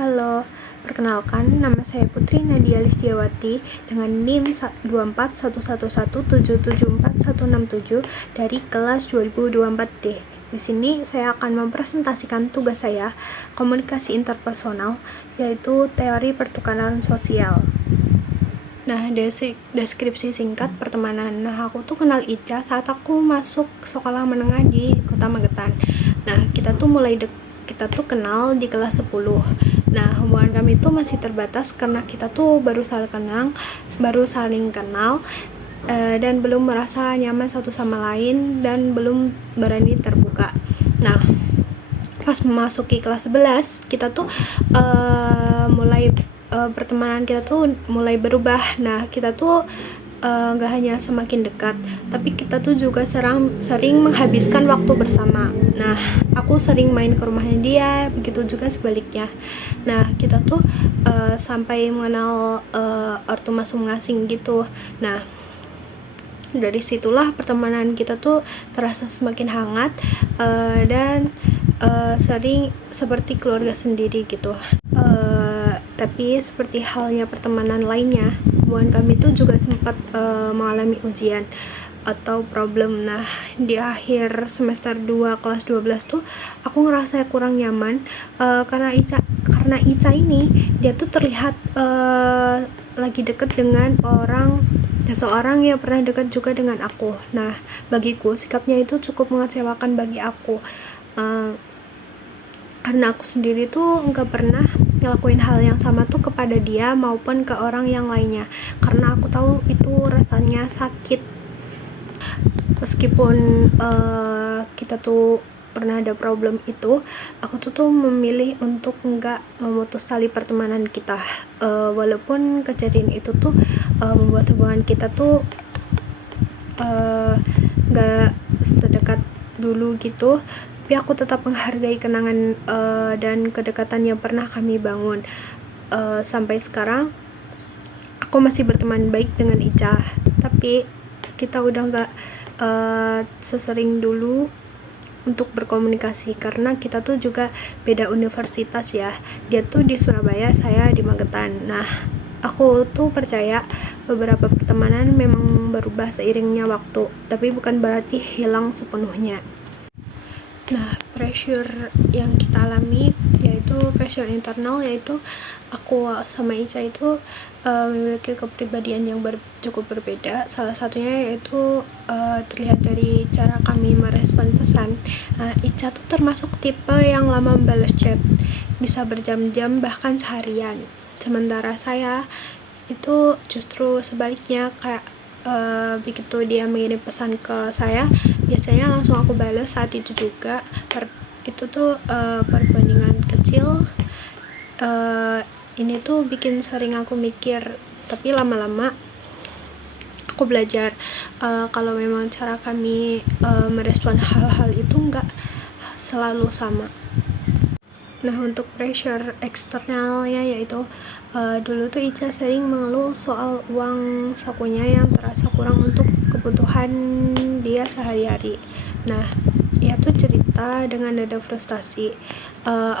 Halo, perkenalkan nama saya Putri Nadia Lisdiawati dengan NIM 24111774167 dari kelas 2024D. Di sini saya akan mempresentasikan tugas saya, komunikasi interpersonal, yaitu teori pertukaran sosial. Nah, deskripsi singkat pertemanan. Nah, aku tuh kenal Ica saat aku masuk sekolah menengah di Kota Magetan. Nah, kita tuh kenal di kelas 10. Nah, hubungan kami tuh masih terbatas karena kita tuh baru saling kenal dan belum merasa nyaman satu sama lain dan belum berani terbuka. Nah, pas memasuki kelas 11, kita tuh pertemanan kita tuh mulai berubah. Nah, kita tuh gak hanya semakin dekat, tapi kita tuh juga sering menghabiskan waktu bersama. Nah, aku sering main ke rumahnya dia, begitu juga sebaliknya. Nah, kita tuh sampai mengenal ortu masing-masing gitu. Nah, dari situlah pertemanan kita tuh terasa semakin hangat dan sering seperti keluarga sendiri gitu. Tapi seperti halnya pertemanan lainnya, hubungan kami tuh juga sempat mengalami ujian atau problem. Nah, di akhir semester 2 kelas 12 tuh aku ngerasa kurang nyaman karena Ica ini dia tuh terlihat lagi deket dengan seseorang yang pernah dekat juga dengan aku. Nah, bagiku sikapnya itu cukup mengecewakan bagi aku. Karena aku sendiri tuh nggak pernah ngelakuin hal yang sama tuh kepada dia maupun ke orang yang lainnya, karena aku tahu itu rasanya sakit. Meskipun kita tuh pernah ada problem itu, aku tuh memilih untuk nggak memutus tali pertemanan kita, walaupun kejadian itu tuh membuat hubungan kita tuh nggak sedekat dulu gitu, tapi aku tetap menghargai kenangan dan kedekatan yang pernah kami bangun. Sampai sekarang aku masih berteman baik dengan Ica, tapi kita udah nggak sesering dulu untuk berkomunikasi karena kita tuh juga beda universitas ya. Dia tuh di Surabaya, saya di Magetan. Nah, aku tuh percaya beberapa pertemanan memang berubah seiringnya waktu, tapi bukan berarti hilang sepenuhnya. Nah, pressure yang kita alami yaitu pressure internal, yaitu aku sama Ica itu memiliki kepribadian yang cukup berbeda. Salah satunya yaitu terlihat dari cara kami merespon pesan. Ica tuh termasuk tipe yang lama membalas chat, bisa berjam-jam bahkan seharian. Sementara saya itu justru sebaliknya, kayak begitu dia mengirim pesan ke saya, biasanya langsung aku balas saat itu juga. Itu tuh perbandingan kecil ini tuh bikin sering aku mikir, tapi lama-lama aku belajar kalau memang cara kami merespon hal-hal itu nggak selalu sama. Nah, untuk pressure eksternalnya yaitu dulu tuh Ica sering mengeluh soal uang sakunya yang terasa kurang untuk kebutuhan dia sehari-hari. Nah, ia tuh cerita dengan nada frustasi,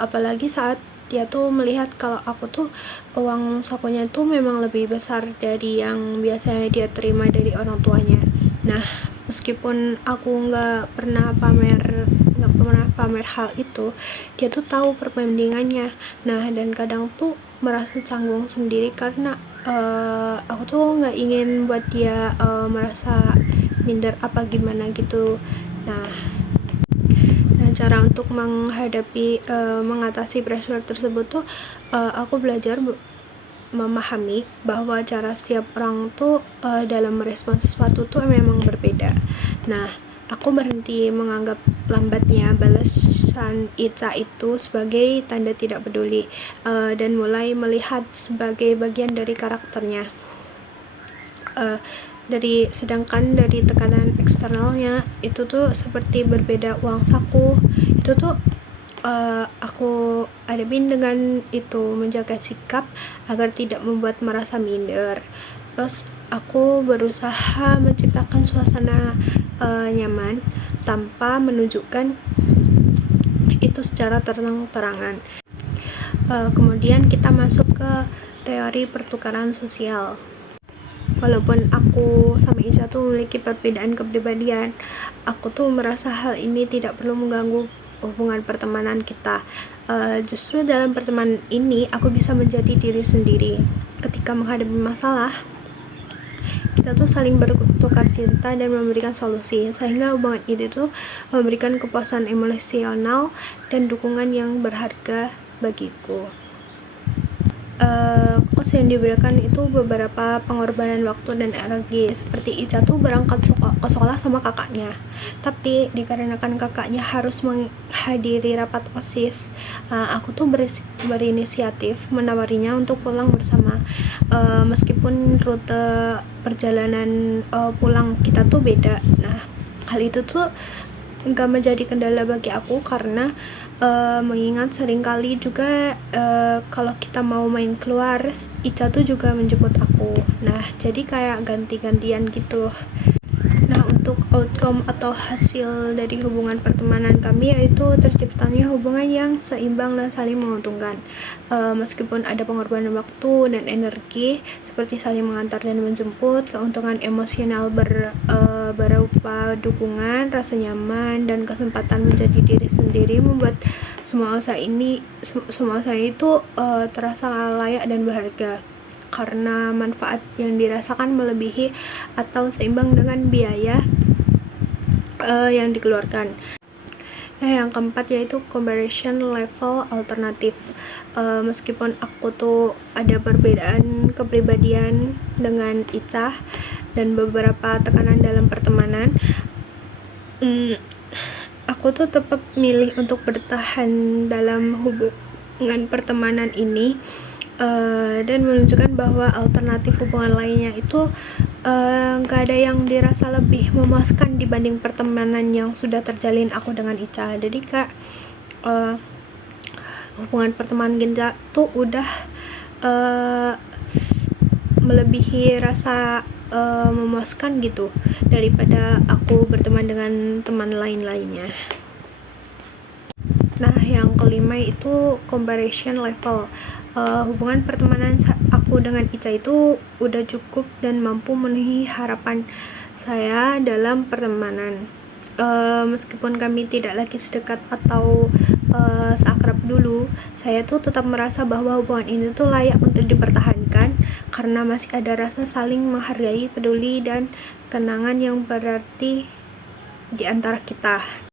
apalagi saat dia tuh melihat kalau aku tuh uang sakunya tuh memang lebih besar dari yang biasanya dia terima dari orang tuanya. Nah, meskipun aku nggak pernah pamer hal itu, dia tuh tahu perbandingannya. Nah, dan kadang tuh merasa canggung sendiri karena aku tuh nggak ingin buat dia merasa minder apa gimana gitu. Nah, cara untuk mengatasi pressure tersebut tuh aku belajar memahami bahwa cara setiap orang tuh dalam merespon sesuatu tuh memang berbeda. Nah, aku berhenti menganggap lambatnya balasan Ica itu sebagai tanda tidak peduli dan mulai melihat sebagai bagian dari karakternya. Sedangkan dari tekanan eksternalnya itu tuh seperti berbeda uang saku, itu tuh aku hadapin dengan itu menjaga sikap agar tidak membuat merasa minder. Terus aku berusaha menciptakan suasana nyaman tanpa menunjukkan itu secara terang-terangan. Kemudian kita masuk ke teori pertukaran sosial. Walaupun aku sama Ica tuh memiliki perbedaan kepribadian, aku tuh merasa hal ini tidak perlu mengganggu hubungan pertemanan kita. Justru dalam pertemanan ini aku bisa menjadi diri sendiri. Ketika menghadapi masalah, kita tuh saling bertukar cinta dan memberikan solusi, sehingga hubungan itu tuh memberikan kepuasan emosional dan dukungan yang berharga bagiku. Kos yang diberikan itu beberapa pengorbanan waktu dan energi. Seperti Ica tuh berangkat ke sekolah sama kakaknya, tapi dikarenakan kakaknya harus menghadiri rapat OSIS, aku tuh berinisiatif menawarinya untuk pulang bersama. Meskipun rute perjalanan pulang kita tuh beda. Nah, hal itu tuh nggak menjadi kendala bagi aku karena mengingat seringkali juga kalau kita mau main keluar, Ica tuh juga menjemput aku. Nah, jadi kayak ganti-gantian gitu. Nah, untuk outcome atau hasil dari hubungan pertemanan kami yaitu terciptanya hubungan yang seimbang dan saling menguntungkan. Meskipun ada pengorbanan waktu dan energi seperti saling mengantar dan menjemput, keuntungan emosional berupa dukungan, rasa nyaman, dan kesempatan menjadi diri sendiri membuat semua usaha itu terasa layak dan berharga, karena manfaat yang dirasakan melebihi atau seimbang dengan biaya yang dikeluarkan. Nah, yang keempat yaitu comparison level alternatif. Meskipun aku tuh ada perbedaan kepribadian dengan Ica dan beberapa tekanan dalam pertemanan, aku tuh tetap milih untuk bertahan dalam hubungan pertemanan ini, dan menunjukkan bahwa alternatif hubungan lainnya itu gak ada yang dirasa lebih memuaskan dibanding pertemanan yang sudah terjalin aku dengan Ica. Jadi kak, hubungan pertemanan kita tuh udah melebihi rasa memuaskan gitu daripada aku berteman dengan teman lain-lainnya. Nah, yang kelima itu comparison level. Hubungan pertemanan aku dengan Ica itu udah cukup dan mampu memenuhi harapan saya dalam pertemanan. Meskipun kami tidak lagi sedekat atau seakrab dulu, saya tuh tetap merasa bahwa hubungan ini tuh layak untuk dipertahankan karena masih ada rasa saling menghargai, peduli, dan kenangan yang berarti di antara kita.